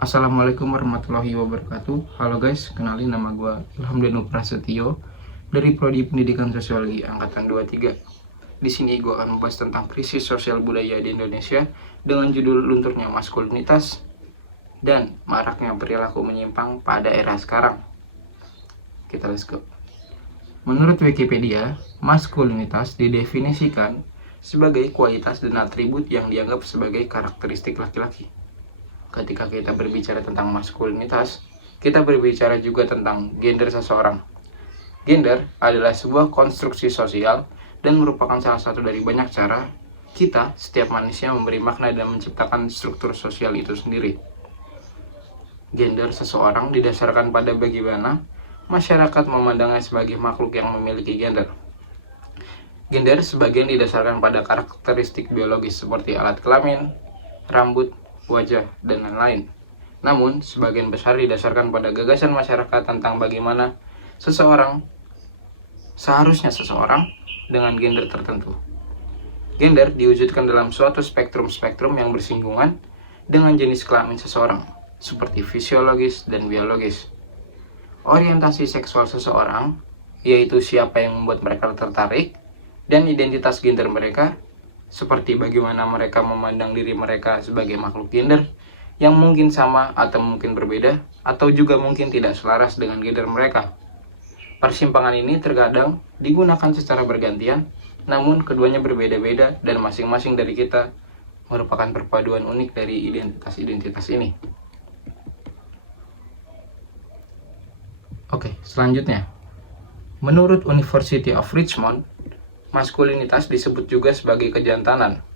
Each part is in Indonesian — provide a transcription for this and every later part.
Assalamualaikum warahmatullahi wabarakatuh. Halo guys, kenalin nama gue Ilham Danu Prasetyo dari Prodi Pendidikan Sosiologi Angkatan 23. Di sini gue akan membahas tentang krisis sosial budaya di Indonesia dengan judul lunturnya maskulinitas dan maraknya perilaku menyimpang pada era sekarang. Kita let's go. Menurut Wikipedia, maskulinitas didefinisikan sebagai kualitas dan atribut yang dianggap sebagai karakteristik laki-laki. Ketika kita berbicara tentang maskulinitas, kita berbicara juga tentang gender seseorang. Gender adalah sebuah konstruksi sosial dan merupakan salah satu dari banyak cara setiap manusia memberi makna dan menciptakan struktur sosial itu sendiri. Gender seseorang didasarkan pada bagaimana masyarakat memandangnya sebagai makhluk yang memiliki gender. Gender sebagian didasarkan pada karakteristik biologis seperti alat kelamin, rambut, wajah, dan lain-lain. Namun, sebagian besar didasarkan pada gagasan masyarakat tentang bagaimana seharusnya seseorang dengan gender tertentu. Gender diwujudkan dalam suatu spektrum-spektrum yang bersinggungan dengan jenis kelamin seseorang, seperti fisiologis dan biologis. Orientasi seksual seseorang, yaitu siapa yang membuat mereka tertarik, dan identitas gender mereka, seperti bagaimana mereka memandang diri mereka sebagai makhluk gender yang mungkin sama atau mungkin berbeda, atau juga mungkin tidak selaras dengan gender mereka. Persimpangan ini terkadang digunakan secara bergantian, namun keduanya berbeda-beda dan masing-masing dari kita merupakan perpaduan unik dari identitas-identitas ini. Oke, selanjutnya. Menurut University of Richmond, maskulinitas disebut juga sebagai kejantanan.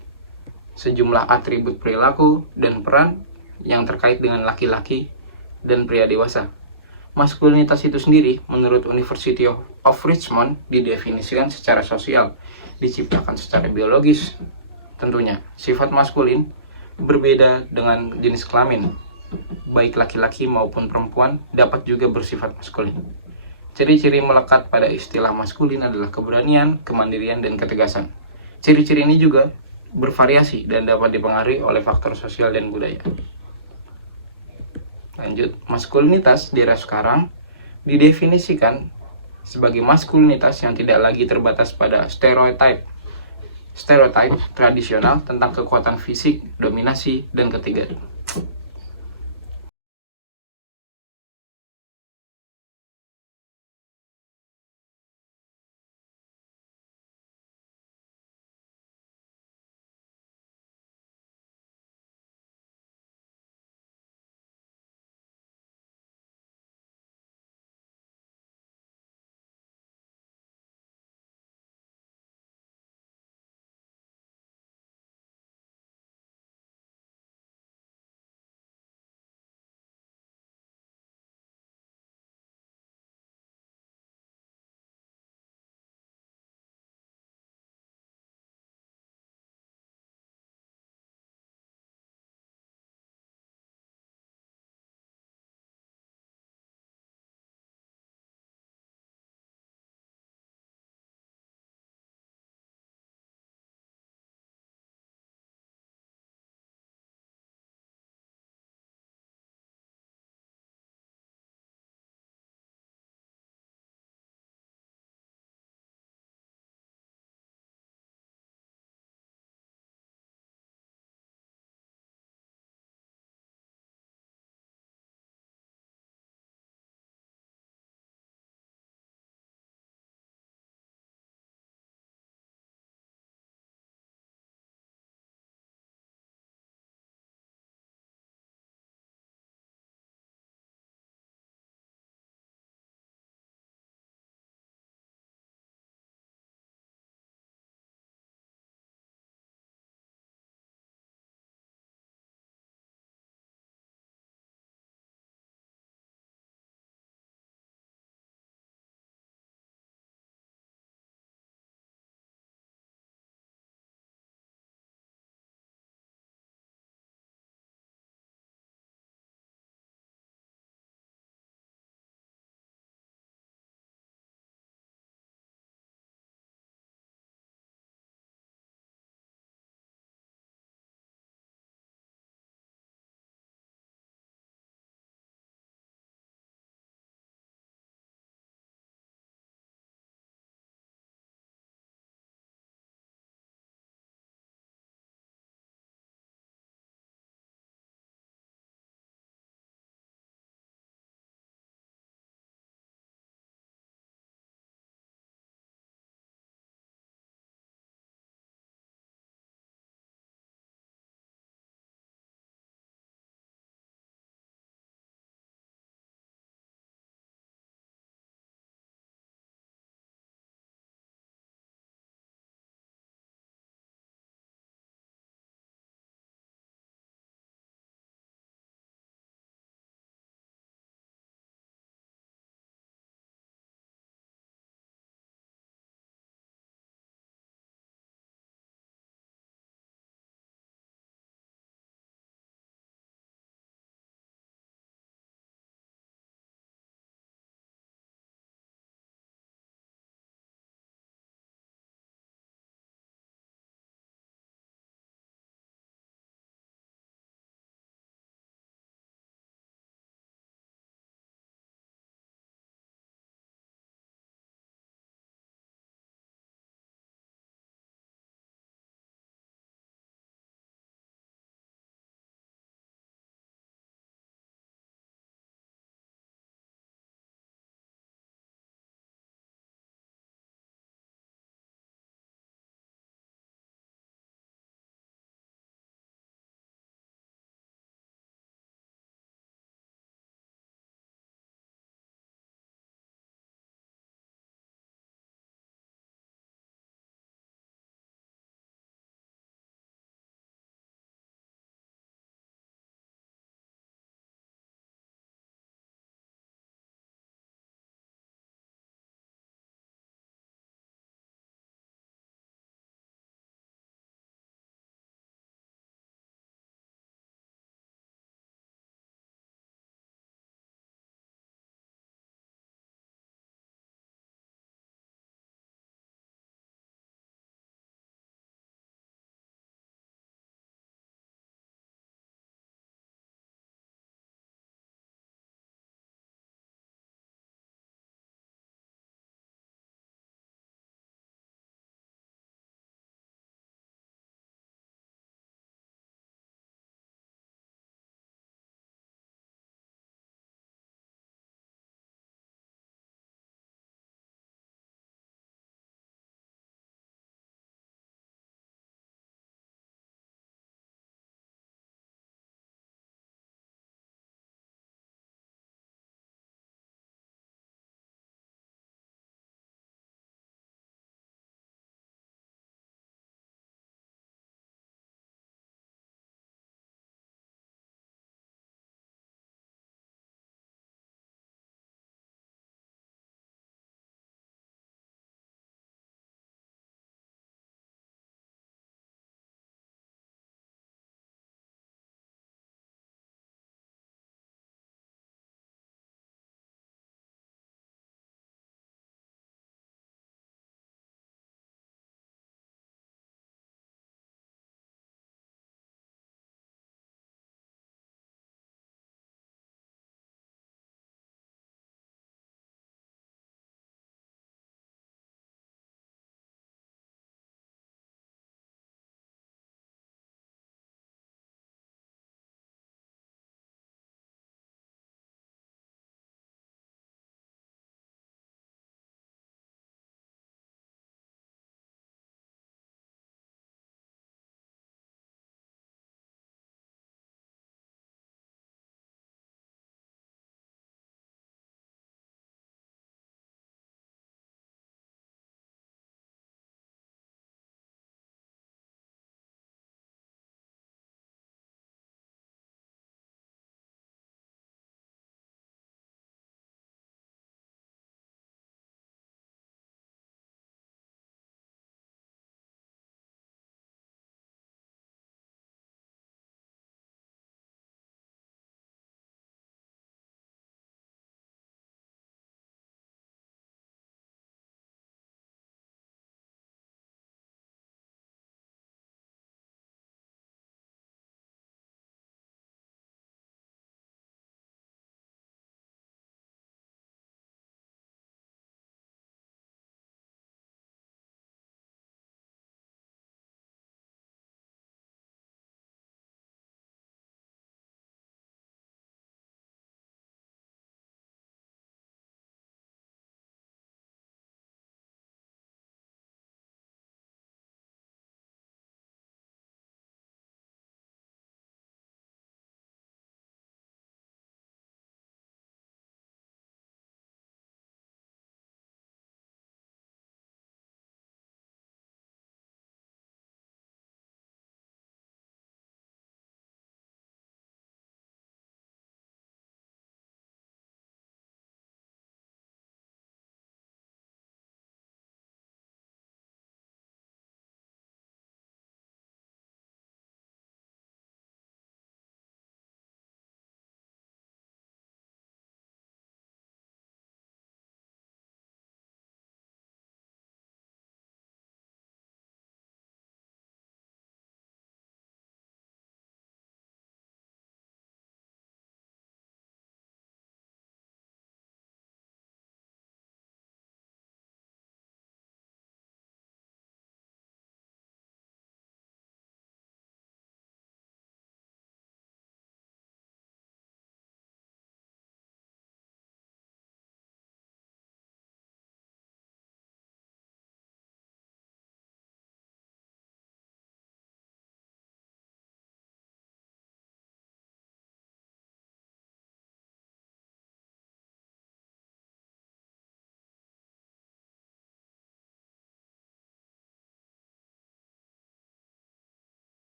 Sejumlah atribut perilaku dan peran yang terkait dengan laki-laki dan pria dewasa. Maskulinitas itu sendiri, menurut University of Richmond, didefinisikan secara sosial, diciptakan secara biologis. Tentunya, sifat maskulin berbeda dengan jenis kelamin. Baik laki-laki maupun perempuan dapat juga bersifat maskulin. Ciri-ciri melekat pada istilah maskulin adalah keberanian, kemandirian, dan ketegasan. Ciri-ciri ini juga bervariasi dan dapat dipengaruhi oleh faktor sosial dan budaya. Lanjut, maskulinitas di era sekarang didefinisikan sebagai maskulinitas yang tidak lagi terbatas pada stereotip tradisional tentang kekuatan fisik, dominasi, dan ketiga.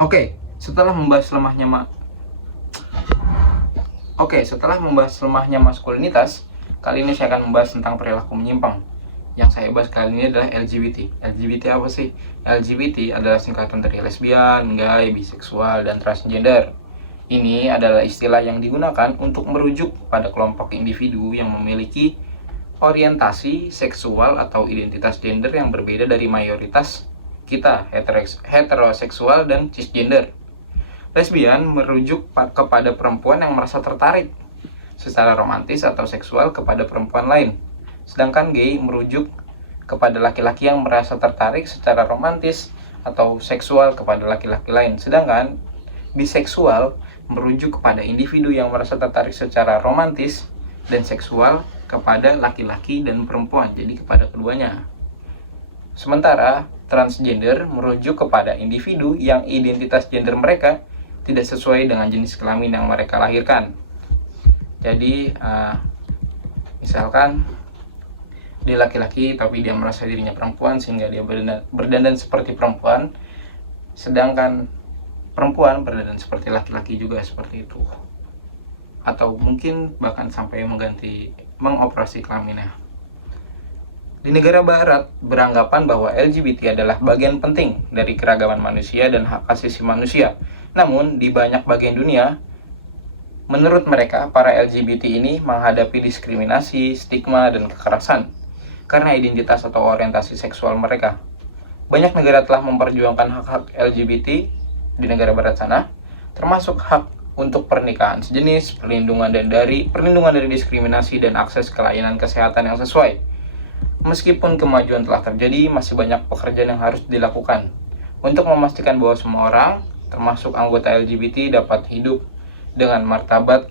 Oke, setelah membahas lemahnya maskulinitas, kali ini saya akan membahas tentang perilaku menyimpang. Yang saya bahas kali ini adalah LGBT. LGBT apa sih? LGBT adalah singkatan dari lesbian, gay, biseksual, dan transgender. Ini adalah istilah yang digunakan untuk merujuk pada kelompok individu yang memiliki orientasi seksual atau identitas gender yang berbeda dari mayoritas kita, heteroseksual dan cisgender. Lesbian merujuk kepada perempuan yang merasa tertarik secara romantis atau seksual kepada perempuan lain. Sedangkan gay merujuk kepada laki-laki yang merasa tertarik secara romantis atau seksual kepada laki-laki lain. Sedangkan biseksual merujuk kepada individu yang merasa tertarik secara romantis dan seksual kepada laki-laki dan perempuan, jadi kepada keduanya. Sementara transgender merujuk kepada individu yang identitas gender mereka tidak sesuai dengan jenis kelamin yang mereka lahirkan. Jadi misalkan dia laki-laki tapi dia merasa dirinya perempuan sehingga dia berdandan seperti perempuan, sedangkan perempuan berdandan seperti laki-laki juga, seperti itu. Atau mungkin bahkan sampai mengoperasi kelaminnya. Di negara barat beranggapan bahwa LGBT adalah bagian penting dari keragaman manusia dan hak asasi manusia. Namun di banyak bagian dunia, menurut mereka para LGBT ini menghadapi diskriminasi, stigma, dan kekerasan karena identitas atau orientasi seksual mereka. Banyak negara telah memperjuangkan hak-hak LGBT di negara barat sana, termasuk hak untuk pernikahan sejenis, perlindungan dari diskriminasi, dan akses ke layanan kesehatan yang sesuai. Meskipun kemajuan telah terjadi, masih banyak pekerjaan yang harus dilakukan untuk memastikan bahwa semua orang, termasuk anggota LGBT, dapat hidup dengan martabat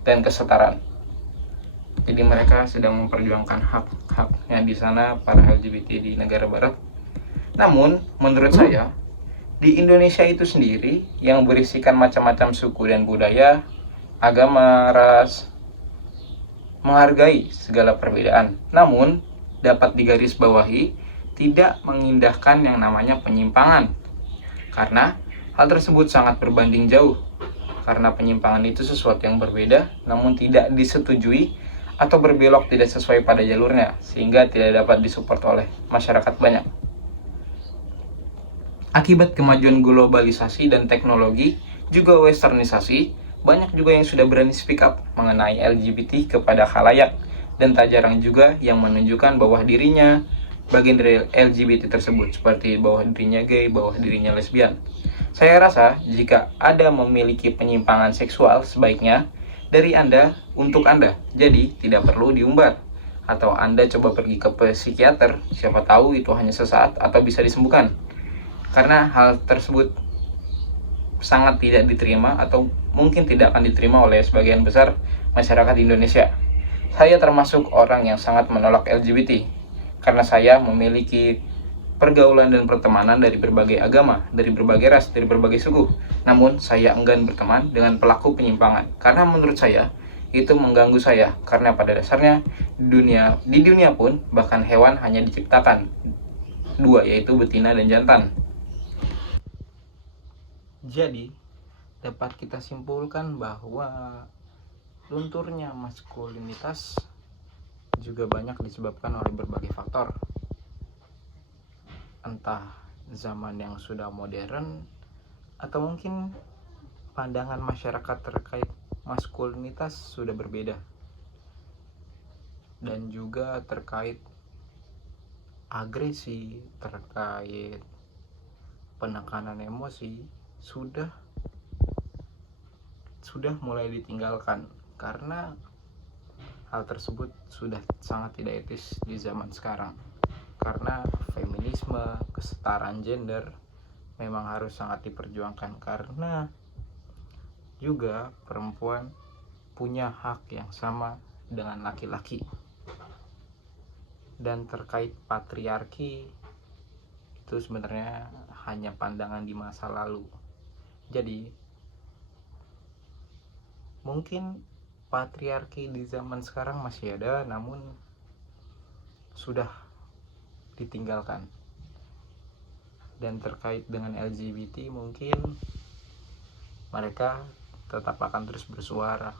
dan kesetaraan. Jadi mereka sedang memperjuangkan hak-haknya di sana, para LGBT di negara barat. Namun menurut saya, di Indonesia itu sendiri yang berisikan macam-macam suku dan budaya, agama, ras, menghargai segala perbedaan, namun dapat digarisbawahi tidak mengindahkan yang namanya penyimpangan, karena hal tersebut sangat berbanding jauh, karena penyimpangan itu sesuatu yang berbeda namun tidak disetujui atau berbelok tidak sesuai pada jalurnya, sehingga tidak dapat disupport oleh masyarakat banyak. Akibat kemajuan globalisasi dan teknologi, juga westernisasi, banyak juga yang sudah berani speak up mengenai LGBT kepada khalayak, dan tak jarang juga yang menunjukkan bahwa dirinya bagian dari LGBT tersebut, seperti bahwa dirinya gay, bahwa dirinya lesbian. Saya rasa jika ada memiliki penyimpangan seksual, sebaiknya dari Anda untuk Anda, jadi tidak perlu diumbar. Atau Anda coba pergi ke psikiater, siapa tahu itu hanya sesaat atau bisa disembuhkan. Karena hal tersebut sangat tidak diterima atau mungkin tidak akan diterima oleh sebagian besar masyarakat Indonesia. Saya termasuk orang yang sangat menolak LGBT karena saya memiliki pergaulan dan pertemanan dari berbagai agama, dari berbagai ras, dari berbagai suku. Namun saya enggan berteman dengan pelaku penyimpangan karena menurut saya itu mengganggu saya, karena pada dasarnya di dunia pun bahkan hewan hanya diciptakan dua, yaitu betina dan jantan. Jadi, dapat kita simpulkan bahwa lunturnya maskulinitas juga banyak disebabkan oleh berbagai faktor. Entah zaman yang sudah modern, atau mungkin pandangan masyarakat terkait maskulinitas sudah berbeda. Dan juga terkait agresi, terkait penekanan emosi, sudah mulai ditinggalkan, karena hal tersebut sudah sangat tidak etis di zaman sekarang. Karena feminisme, kesetaraan gender memang harus sangat diperjuangkan, karena juga perempuan punya hak yang sama dengan laki-laki. Dan terkait patriarki, itu sebenarnya hanya pandangan di masa lalu. Jadi mungkin patriarki di zaman sekarang masih ada, namun sudah ditinggalkan. Dan terkait dengan LGBT mungkin mereka tetap akan terus bersuara,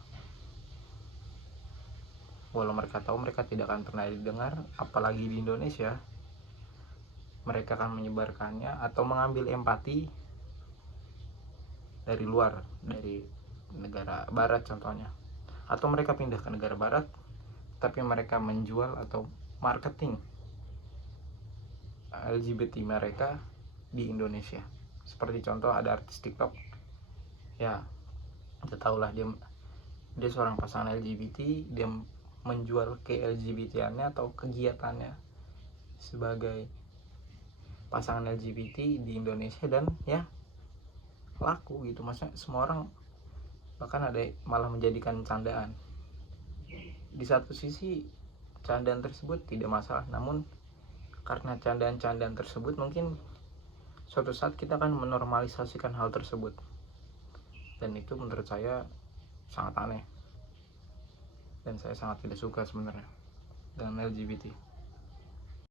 walau mereka tahu mereka tidak akan pernah didengar, apalagi di Indonesia. Mereka akan menyebarkannya atau mengambil empati dari luar, dari negara barat contohnya, atau mereka pindah ke negara barat tapi mereka menjual atau marketing LGBT mereka di Indonesia. Seperti contoh ada artis TikTok, ya kita tahulah dia seorang pasangan LGBT, dia menjual ke LGBT-annya atau kegiatannya sebagai pasangan LGBT di Indonesia, dan ya laku gitu. Maksudnya semua orang, bahkan ada malah menjadikan candaan. Di satu sisi candaan tersebut tidak masalah, namun karena candaan-candaan tersebut mungkin suatu saat kita akan menormalisasikan hal tersebut, dan itu menurut saya sangat aneh, dan saya sangat tidak suka sebenarnya dengan LGBT.